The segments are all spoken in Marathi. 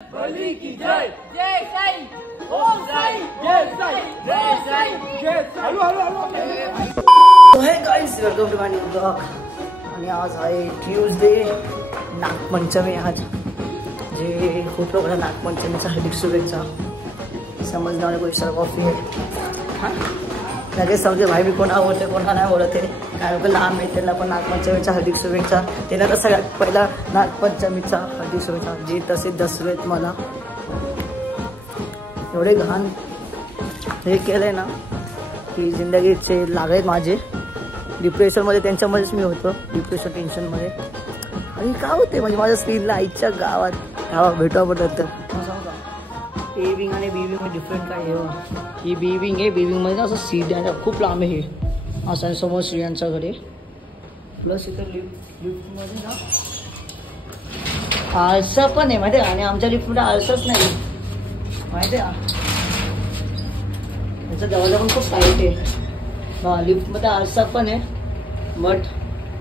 बली की जय जय साई ओम साई जय साई जय साई जय साई हॅलो हॅलो हॅलो तो है guys welcome to my new blog. आणि आज आहे ट्यूजडे नागपंचमी। आज जे खूप लोकांना नागपंचमीचा हार्दिक शुभेच्छा। समजणार कोणी सर्व कॉफी आहे लगेच समजे भाई मी कोणा आवडते कोणा नाही आवडत आहे। काय लोक लांब आहे त्याला पण नागपंचमीचा हार्दिक शुभेच्छा। त्यांना तर सगळ्यात पहिला नागपंचमीचा हार्दिक शुभेच्छा। जी तसे दसवेत मला एवढे घाण हे केलंय ना की जिंदगीचे लागलेत माझे डिप्रेशनमध्ये। त्यांच्यामध्येच मी होतो डिप्रेशन टेन्शनमध्ये। आणि काय होते म्हणजे माझ्या स्त्रीला आईच्या गावात भेटावं पडतं। ए विंग आणि बी विंग डिफरंट काय आहे। ही बी विंग आहे। बी विंगमध्ये ना असं सीट खूप लांब आहे असं समोर स्त्रियांच्या घरी। प्लस इथं लिफ्टमध्ये ना आरसा पण आहे माहिती आहे। आणि आमच्या लिफ्टमध्ये आरसाच नाही माहिती आहे। त्याचा दरवाजा पण खूप टाईट आहे। लिफ्टमध्ये आरसा पण आहे बट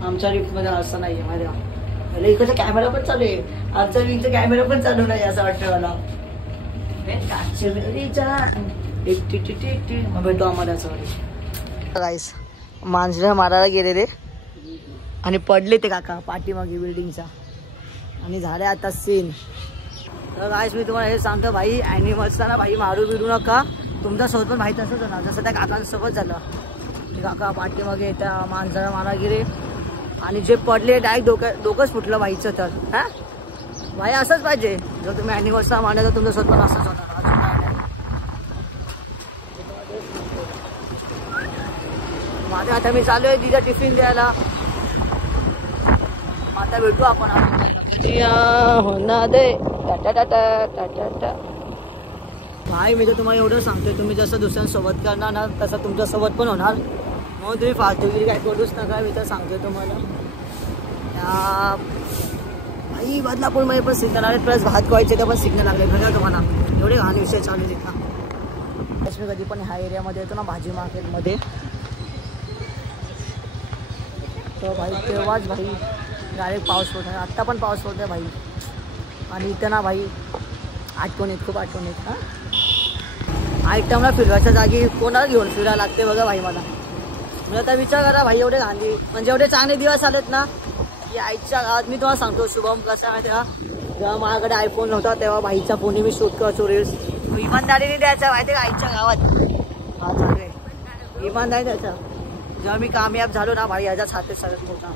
आमच्या लिफ्टमध्ये आरसा नाही आहे माहिती आहे। मला इकडचा कॅमेरा पण चालू आहे। आमच्या लिफ्टचा कॅमेरा पण चालू नाही असं वाटतं मला। भेटू आम्हाला गाईस मांजऱ्या मारायला गेलेले आणि पडले ते काका पाठीमागे बिल्डिंगचा आणि झाले आता सीन। तर गाईस मी तुम्हाला हे सांगतो भाई ॲनिमल्सला ना भाई मारू बिरू नका। तुमच्यासोबत पण माहीत असंच ना जसं त्या काकांसोबत झालं। काका पाठीमागे येत्या मांजरा मारा गेले आणि जे पडले डायरेक्ट डोकंच फुटलं भाईचं। तर हा भाई असंच पाहिजे। जर तुम्ही ॲनिमल्सला मारलं तर तुमच्यासोबत पण असंच होणार। माझ्या आता मी चालू आहे तिला टिफिन द्यायला। आता भेटू आपण भाई। मी तर तुम्हाला एवढं सांगतोय तुम्ही जसं दुसऱ्यांसोबत करणार ना तसं तुमच्यासोबत पण होणार। मग तुम्ही फालतूगिरी काय करूच नका मी तर सांगतोय तुम्हाला। भाई बदलापूरमध्ये पण सिग्नल आले प्लस भात कोवायचे तर पण सिग्नल लागले बघा तुम्हाला। एवढे घाण विषय चालू आहे तिथं। मी कधी पण ह्या एरियामध्ये येतो ना भाजी मार्केटमध्ये तर भाई तेव्हाच भाई डायरेक्ट पाऊस पडतो। आत्ता पण पाऊस पडतो भाई। आणि इथं ना भाई आठवण येत खूप आठवण येत। हां आयटमला फिरवायच्या जागी कोणाला घेऊन फिरायला लागते बघा भाई मला। म्हणजे आता विचार करा भाई एवढे गांधी म्हणजे एवढे चांगले दिवस आलेत ना की आईच्या गावात। मी तुम्हाला सांगतो शुभम कसा आहे तेव्हा जेव्हा माझ्याकडे आयफोन नव्हता तेव्हा भाईच्या फोनने मी शूट करतो रील्स। इमानदारीने द्यायचा माहिती आहे का आईच्या गावात। हा चालू आहे इमानदारी द्यायचा। जेव्हा मी कामयाब झालो ना भाई याच्याच हातात सगळ्यात मोठा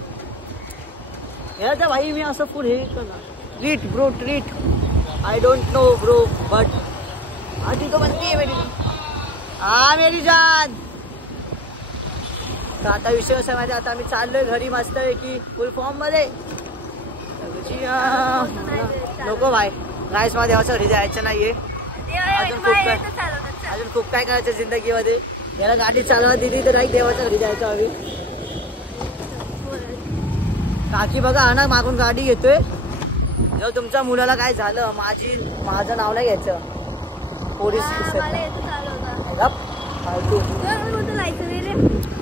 याचा भाई मी असं फुल हे करणार। Treat bro treat I don't know bro but आधी तो बनती है मेरी मेरी जान। तर आता विषय असा माहिती आता आम्ही चाललोय घरी मस्त आहे की फुल फॉर्म मध्ये। नको भाई गाईस मध्ये असं घरी जायचं नाहीये। अजून खूप काय करायचं जिंदगीमध्ये। याला गाडी चालवा दिली तर नाही देवाच्या घरी जायचं हवी। काकी बघा हा ना मागून गाडी घेतोय। जेव्हा तुमच्या मुलाला काय झालं माझं नाव नाही घ्यायचं पोलीस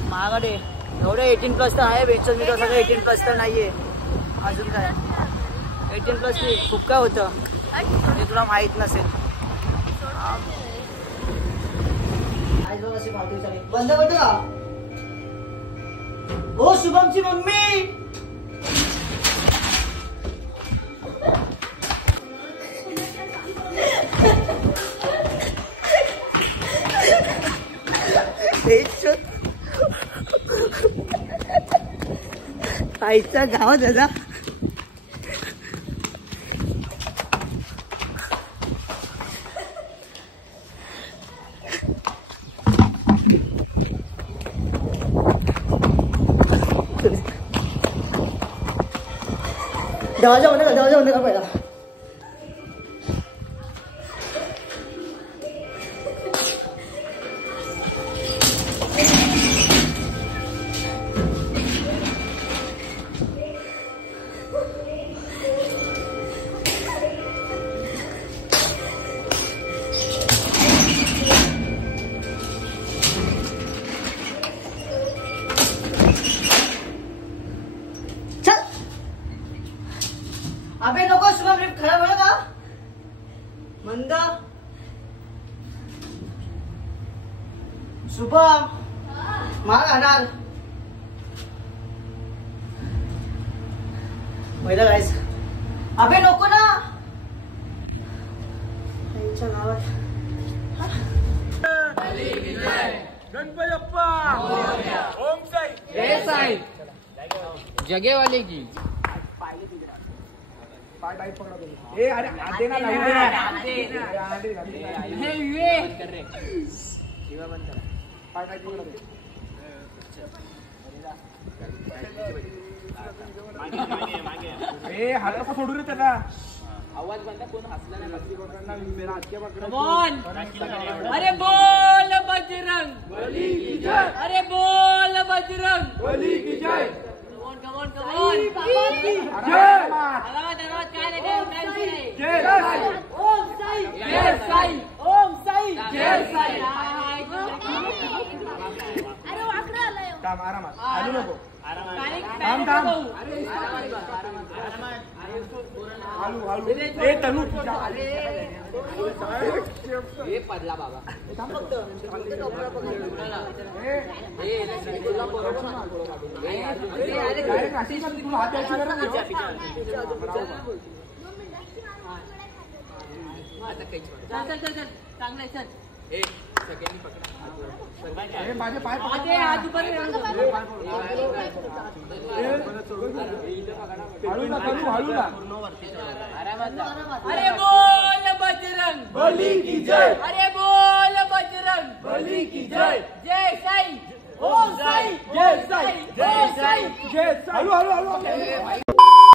माझ्याकडे एवढे 18+ तर आहे बेचल। मी तर सगळं 18+ तर नाहीये। अजून काय 18+ खूप काय होतं ते तुला माहित नसेल। बंद करतो का हो शुभमची मम्मी। आईच्या गावात दादा दरवाजा बंद कर पहिला। अबे नको शुभम मंद शुभम माग आणणार महिला गाईस अबे नको ना त्यांच्या गावात गणपती बाप्पा ओम साई जय साई जगेवाले की पाय टाईप पकडा ए अरे आते ना लावू दे हे ये कर रे शिवा बंद करा पाय टाईप पकडा दे ए हात नको सोडू रे त्याला आवाज बंद कोण हसला नाही बसली पकडना मेरा हात के पकड़ बोल अरे बोल बजरंग बली की जय अरे बोल बजरंग बली की जय कमोन जय आवाज काय रे जय साई ओम साई जय साई ओम साई जय साई अरे वाकडा आलाय काम आरामात आलू नको थांब थांब आलू आलू ए तनू तुझा ए पडला बाबा थांब फक्त कपडा पकड ए तुला बरोबर अरे डायरेक्ट अशी तुला हात द्यायची गरज नाही आता काही चल चांगलं चल ए सगळ्यांनी पकडा ए माझे पाय पकड हात ऊपर हळू ना पूर्ण वरती अरे बोल बजरंग बली की जय अरे बोल बजरंग बली की जय जय साई ओम साई जय साई जय साई जय साई हळू